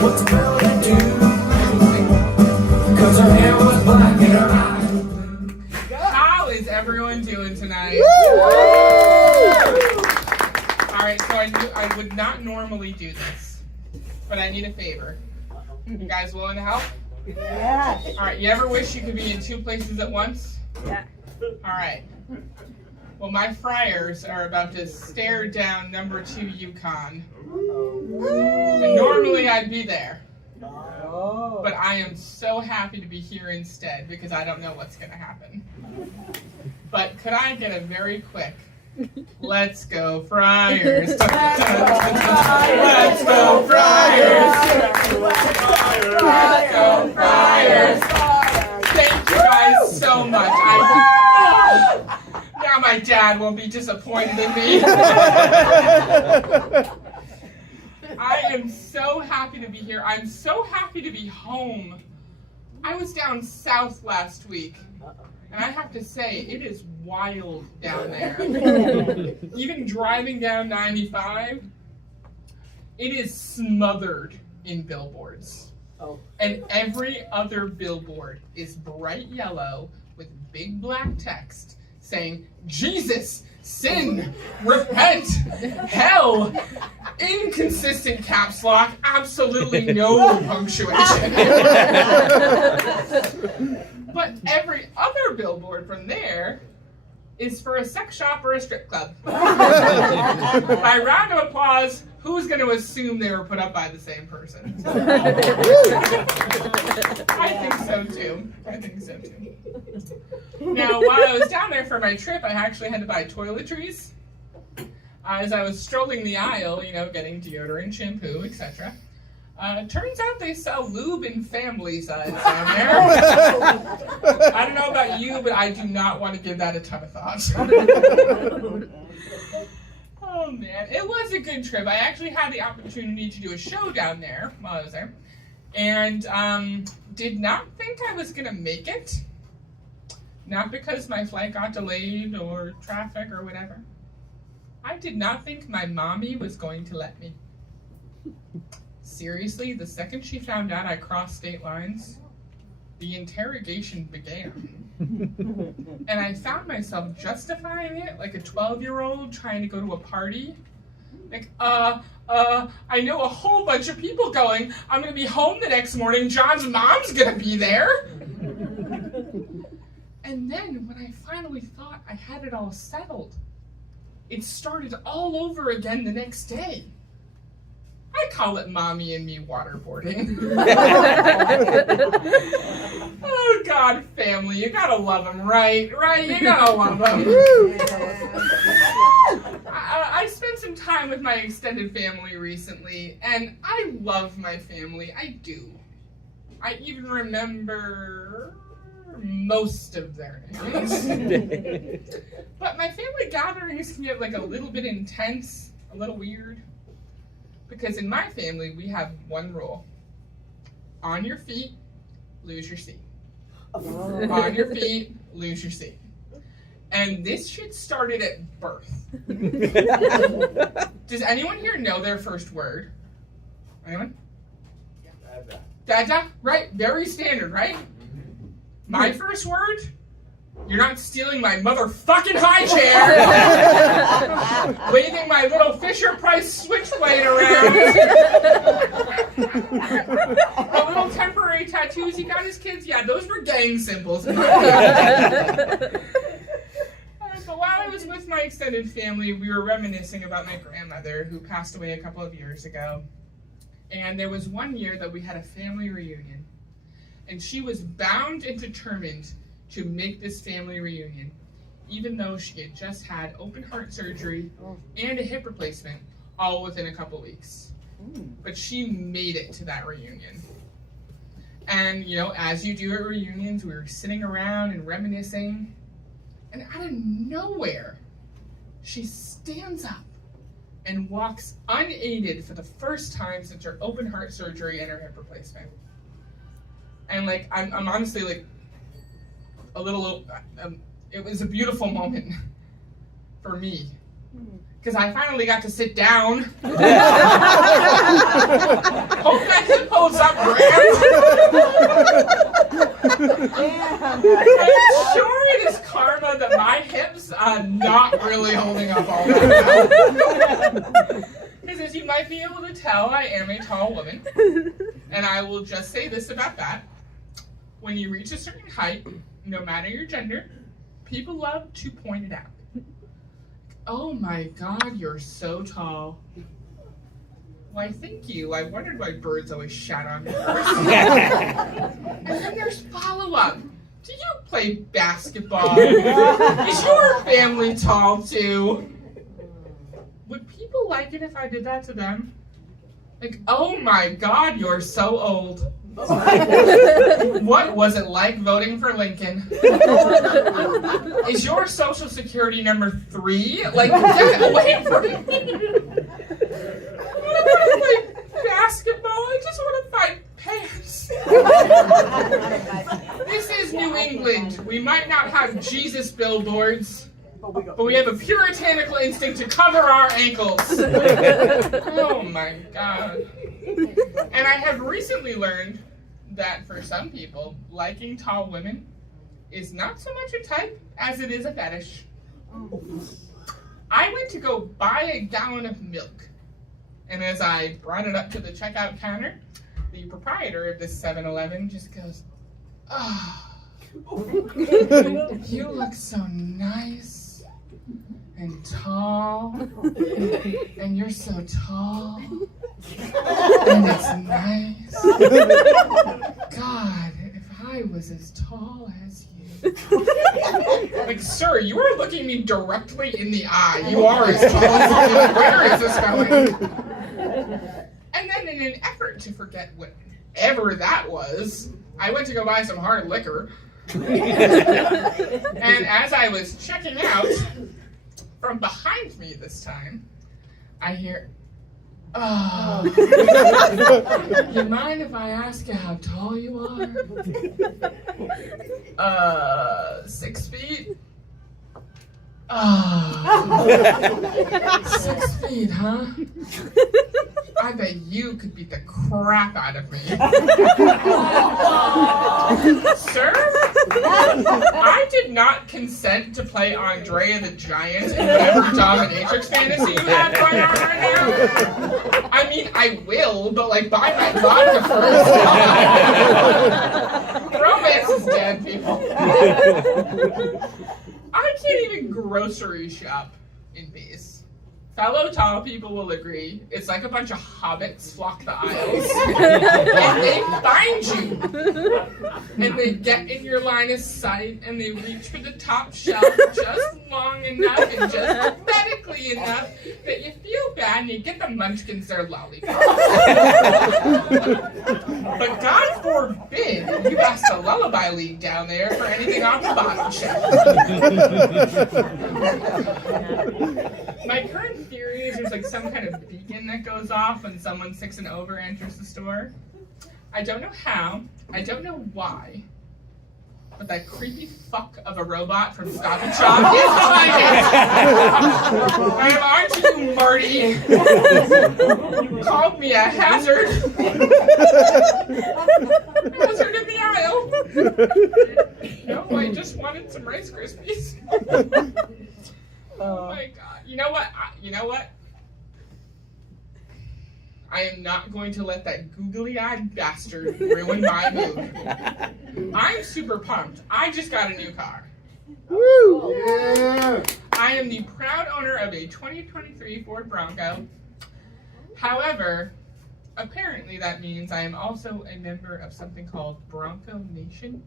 what will you do? Cause her hair was black and her eyes were blue. How is everyone doing tonight? Alright, so I would not normally do this, but I need a favor. You guys willing to help? Yeah. Alright, you ever wish you could be in two places at once? Yeah. Alright. Well, my Friars are about to stare down number 2 Yukon. And normally I'd be there. But I am so happy to be here instead because I don't know what's going to happen. But could I get a very quick, let's go Friars. Let's go Friars. Let's go Friars. Thank you guys so much. Now my dad won't be disappointed in me. I am so happy to be here. I'm so happy to be home. I was down south last week, and I have to say, it is wild down there. Even driving down 95, it is smothered in billboards. Oh. And every other billboard is bright yellow with big black text saying, Jesus, sin, repent, hell, inconsistent caps lock, absolutely no punctuation. But every other billboard from there is for a sex shop or a strip club. By round of applause, who's going to assume they were put up by the same person? I think so too. Now, while I was down there for my trip, I actually had to buy toiletries. As I was strolling the aisle, getting deodorant, shampoo, etc. Turns out they sell lube in family size down there. I don't know about you, but I do not want to give that a ton of thought. Oh man, it was a good trip. I actually had the opportunity to do a show down there while I was there, and did not think I was gonna make it. Not because my flight got delayed or traffic or whatever. I did not think my mommy was going to let me. Seriously, the second she found out I crossed state lines, the interrogation began. And I found myself justifying it like a 12-year-old trying to go to a party. Like, I know a whole bunch of people going. I'm gonna be home the next morning. John's mom's gonna be there. And then when I finally thought I had it all settled, it started all over again the next day. I call it mommy and me waterboarding. Oh God, family, you gotta love them, right? Right, you gotta love them. I spent some time with my extended family recently, and I love my family, I do. I even remember most of their names. But my family gatherings can get like a little bit intense, a little weird. Because in my family, we have one rule. On your feet, lose your seat. On your feet, lose your seat. And this shit started at birth. Does anyone here know their first word? Anyone? Dada. Dada? Right, very standard, right? My first word? You're not stealing my motherfucking high chair! Waving my little Fisher-Price switchblade around! The little temporary tattoos he got his kids? Yeah, those were gang symbols. But while I was with my extended family, we were reminiscing about my grandmother who passed away a couple of years ago. And there was one year that we had a family reunion. And she was bound and determined to make this family reunion, even though she had just had open heart surgery and a hip replacement all within a couple weeks. But she made it to that reunion. And, as you do at reunions, we were sitting around and reminiscing, and out of nowhere, she stands up and walks unaided for the first time since her open heart surgery and her hip replacement. And I'm honestly a little, it was a beautiful moment for me. Because I finally got to sit down. Hope that's you might be able to tell I am a tall woman. And I will just say this about that. When you reach a certain height, no matter your gender, people love to point it out. Oh my God, you're so tall. Why, thank you. I wondered why birds always shat on me first. And then there's follow-up. Do you play basketball? Is your family tall too? Would people like it if I did that to them? Like, oh my God, you're so old. What was it like voting for Lincoln? Is your social security number 3? Like, get away from me. I don't want to play basketball. I just want to find pants. This is New England. We might not have Jesus billboards, but we have a puritanical instinct to cover our ankles. Oh my God. And I have recently learned that for some people, liking tall women is not so much a type as it is a fetish. I went to go buy a gallon of milk, and as I brought it up to the checkout counter, the proprietor of this 7-Eleven just goes, "Oh, you look so nice and tall, and you're so tall, and it's nice. God, if I was as tall as you." Like, sir, you are looking me directly in the eye. You are as tall as me. Where is this going? And then in an effort to forget whatever that was, I went to go buy some hard liquor. And as I was checking out, from behind me this time, I hear, "Oh, you mind if I ask you how tall you are?" 6 feet? 6 feet, huh? I bet you could beat the crap out of me. Sir, I did not consent to play Andrea the Giant in whatever dominatrix fantasy you have going on right now. I mean, I will, but like, buy my vodka first. Romance is dead, people. I can't even grocery shop in peace. Fellow tall people will agree, it's like a bunch of hobbits flock the aisles, and they find you, and they get in your line of sight, and they reach for the top shelf just long enough and just pathetically enough that you feel bad and you get the munchkins their lollipop. But God forbid you ask the Lullaby League down there for anything off the bottom shelf. My current theory is there's like some kind of beacon that goes off when someone 6 and over enters the store. I don't know how, I don't know why, but that creepy fuck of a robot from Stop and Shop is behind it. Aren't you, Marty? Called me a hazard. Hazard in the aisle. No, I just wanted some Rice Krispies. Oh my God. You know what? I am not going to let that googly-eyed bastard ruin my mood. I'm super pumped. I just got a new car. Woo! Yeah! I am the proud owner of a 2023 Ford Bronco. However, apparently that means I am also a member of something called Bronco Nation.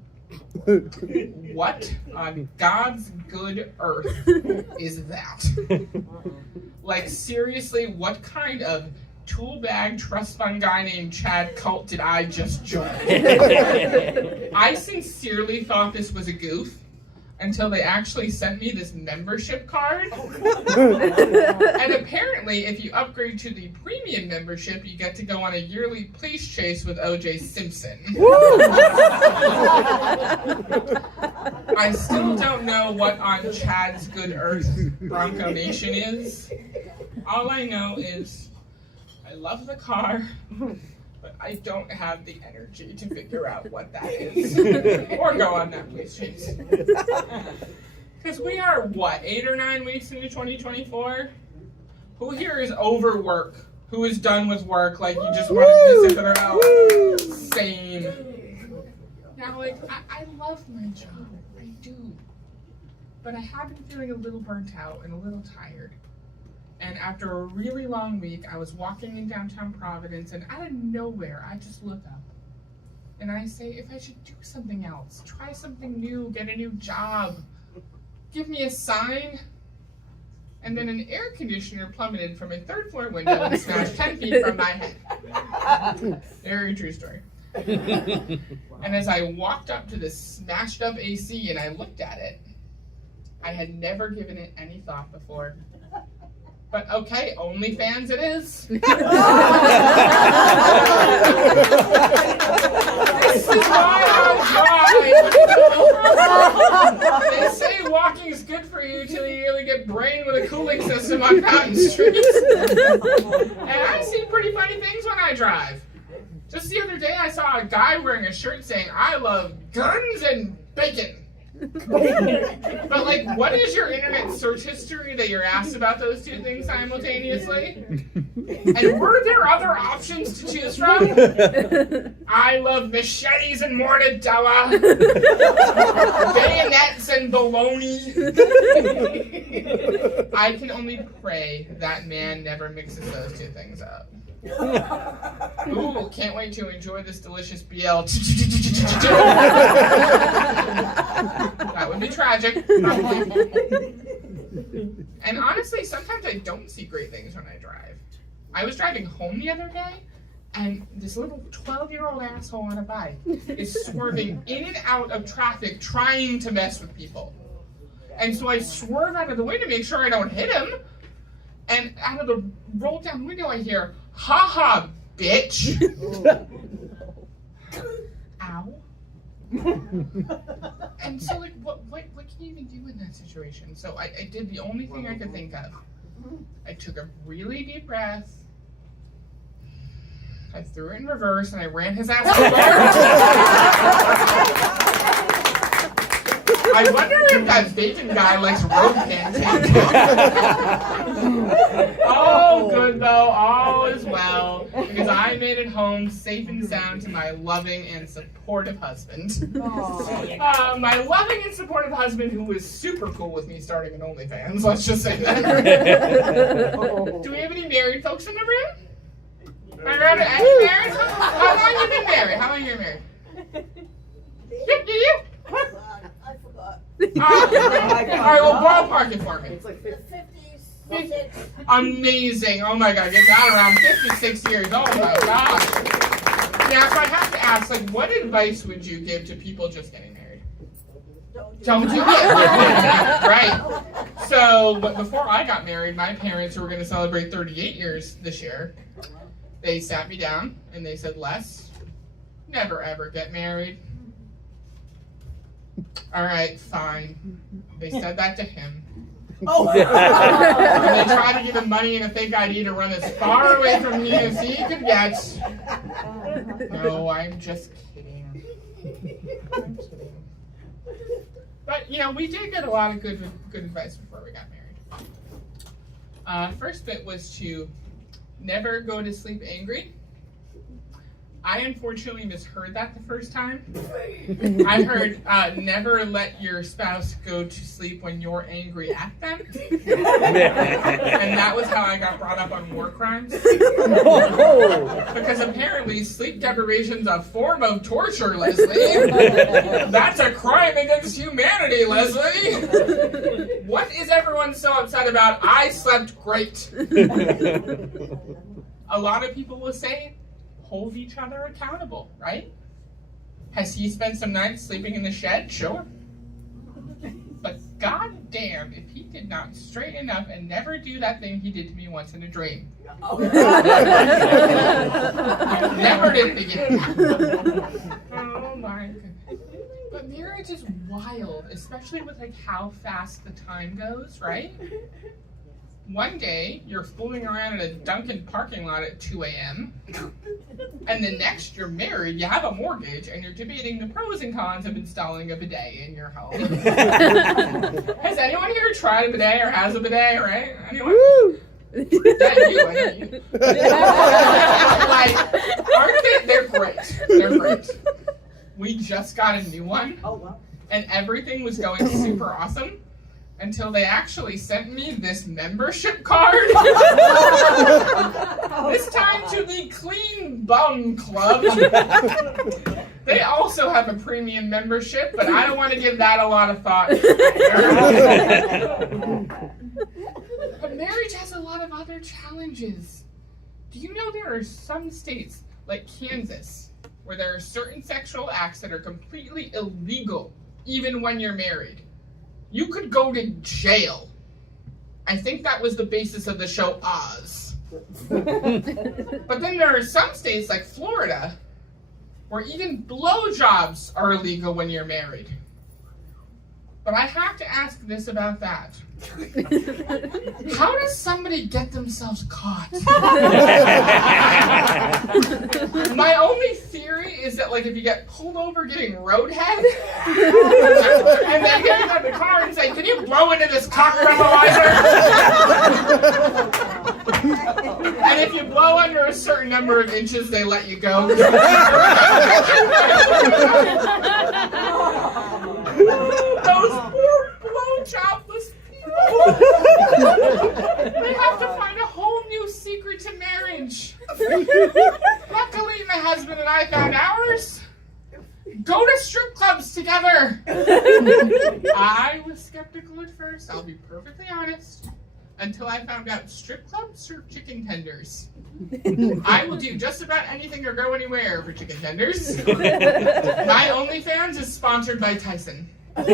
What on God's good earth is that? Like, seriously, what kind of tool bag trust fund guy named Chad cult did I just join? I sincerely thought this was a goof until they actually sent me this membership card. And apparently, if you upgrade to the premium membership, you get to go on a yearly police chase with O.J. Simpson. I still don't know what on Chad's good earth Bronco Nation is. All I know is I love the car, but I don't have the energy to figure out what that is. Or go on that police chase. Because we are, what, 8 or 9 weeks into 2024? Who here is overwork who is done with work, like you just want to visit their house. Same. Now, like, I love my job. I do. But I have been feeling a little burnt out and a little tired. And after a really long week, I was walking in downtown Providence, and out of nowhere, I just look up. And I say, if I should do something else, try something new, get a new job, give me a sign. And then an air conditioner plummeted from a 3rd floor window and smashed 10 feet from my head. Very true story. And as I walked up to this smashed up AC and I looked at it, I had never given it any thought before. But okay, OnlyFans it is. This is why I drive. They say walking is good for you till you really get brain with a cooling system on Fountain Street. And I see pretty funny things when I drive. Just the other day I saw a guy wearing a shirt saying, I love guns and bacon. But like, what is your internet search history that you're asked about those two things simultaneously? And were there other options to choose from? I love machetes and mortadella, bayonets and bologna. I can only pray that man never mixes those two things up. Ooh, can't wait to enjoy this delicious BL. That would be tragic. And honestly, sometimes I don't see great things when I drive. I was driving home the other day, and this little 12-year-old asshole on a bike is swerving in and out of traffic trying to mess with people. And so I swerve out of the way to make sure I don't hit him. And out of the roll down window I hear, "Ha ha, bitch." Ow. And so like, what can you even do in that situation? So I did the only thing I could think of. I took a really deep breath. I threw it in reverse and I ran his ass over. I wonder if that bacon guy likes road pancakes. Oh, good though, all is well, because I made it home safe and sound to my loving and supportive husband. My loving and supportive husband, who was super cool with me starting an OnlyFans, let's just say that. Do we have any married folks in the room? Any married? How long have you been married? How long have you been married? Yep, you? I forgot. All right, well, ballpark it for me. It's like 56. Amazing. Oh my God, get that around 56 years. Oh my gosh. Now, so I have to ask, like, what advice would you give to people just getting married? Don't do it. Right. So, but before I got married, my parents, who were going to celebrate 38 years this year, they sat me down and they said, Les, never ever get married. All right, fine. They said that to him. Oh. And they tried to give him money and a fake ID to run as far away from me as he could get. No, I'm just kidding. I'm kidding. But, you know, we did get a lot of good advice before we got married. First bit was to never go to sleep angry. I unfortunately misheard that the first time. I heard never let your spouse go to sleep when you're angry at them. And that was how I got brought up on war crimes. Because apparently sleep deprivation's a form of torture, Leslie. That's a crime against humanity, Leslie. What is everyone so upset about? I slept great. A lot of people will say, hold each other accountable, right? Has he spent some nights sleeping in the shed? Sure. But goddamn, if he did not straighten up and never do that thing he did to me once in a dream. Never did it again. Oh my goodness. But marriage is wild, especially with like how fast the time goes, right? One day, you're fooling around in a Dunkin' parking lot at 2 a.m. And the next, you're married, you have a mortgage, and you're debating the pros and cons of installing a bidet in your home. Has anyone here tried a bidet or has a bidet, right? Anyone? Yeah, you, I know you. Like, aren't they? They're great. They're great. We just got a new one. Oh, wow. And everything was going super awesome until they actually sent me this membership card. This time to the Clean Bum Club. They also have a premium membership, but I don't want to give that a lot of thought. But marriage has a lot of other challenges. Do you know there are some states, like Kansas, where there are certain sexual acts that are completely illegal, even when you're married? You could go to jail. I think that was the basis of the show Oz. But then there are some states, like Florida, where even blowjobs are illegal when you're married. But I have to ask this about that. How does somebody get themselves caught? My only theory is that, like, if you get pulled over getting roadhead, and they get out of the car and say, "Can you blow into this cock breathalyzer?" And if you blow under a certain number of inches, they let you go. Those poor blowjobless people. They have to find a whole new secret to marriage. Luckily, my husband and I found ours. Go to strip clubs together. I was skeptical at first, I'll be perfectly honest, until I found out strip clubs serve chicken tenders. I will do just about anything or go anywhere for chicken tenders. My OnlyFans is sponsored by Tyson. Do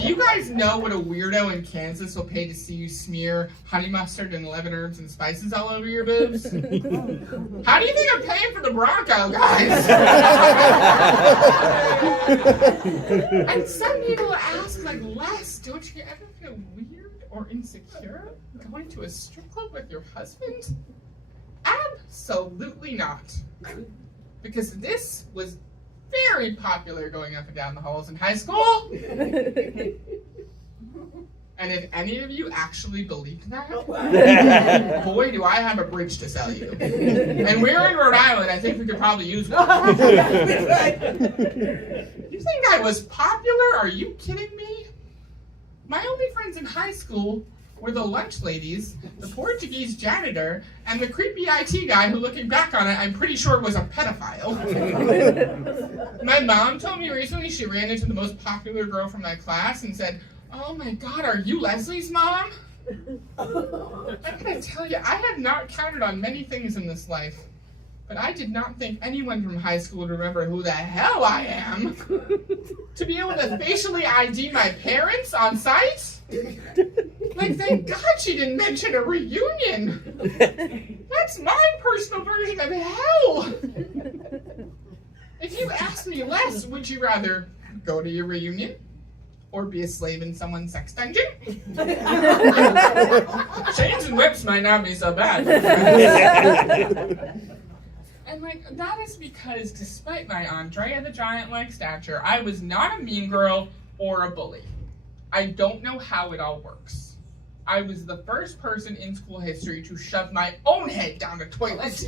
you guys know what a weirdo in Kansas will pay to see you smear honey mustard and 11 herbs and spices all over your boobs? How do you think I'm paying for the Bronco, guys? And some people ask, like, Les, don't you ever feel weird or insecure going to a strip club with your husband? Absolutely not. Because this was very popular going up and down the halls in high school. And if any of you actually believed that, boy, do I have a bridge to sell you. And we're in Rhode Island. I think we could probably use one. You think I was popular? Are you kidding me? My only friends in high school were the lunch ladies, the Portuguese janitor, and the creepy IT guy who, looking back on it, I'm pretty sure was a pedophile. My mom told me recently she ran into the most popular girl from my class and said, "Oh my God, are you Leslie's mom?" I'm gonna tell you, I have not counted on many things in this life, but I did not think anyone from high school would remember who the hell I am. To be able to facially ID my parents on site? Like, thank God she didn't mention a reunion. That's my personal version of hell. If you asked me, Les, would you rather go to your reunion or be a slave in someone's sex dungeon? Chains and whips might not be so bad. And, like, that is because despite my Andrea the Giant-like stature, I was not a mean girl or a bully. I don't know how it all works. I was the first person in school history to shove my own head down a toilet.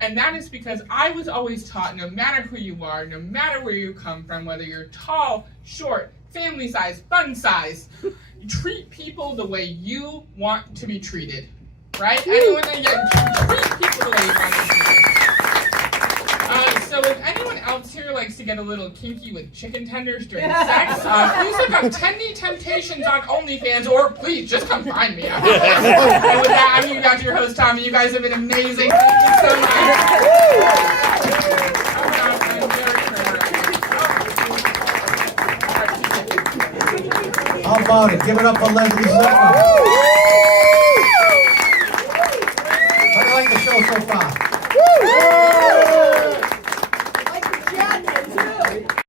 And that is because I was always taught, no matter who you are, no matter where you come from, whether you're tall, short, family size, fun size, you treat people the way you want to be treated. Right? Anyone that treat people the way you want to be treated. So if anyone else here likes to get a little kinky with chicken tenders during sex, please look up Tendy Temptations on OnlyFans, or please just come find me. And with that, I'm your host, Tommy. You guys have been amazing. Thank you so much. How about it? Give it up for Leslie Zwicker. How do you like the show so far?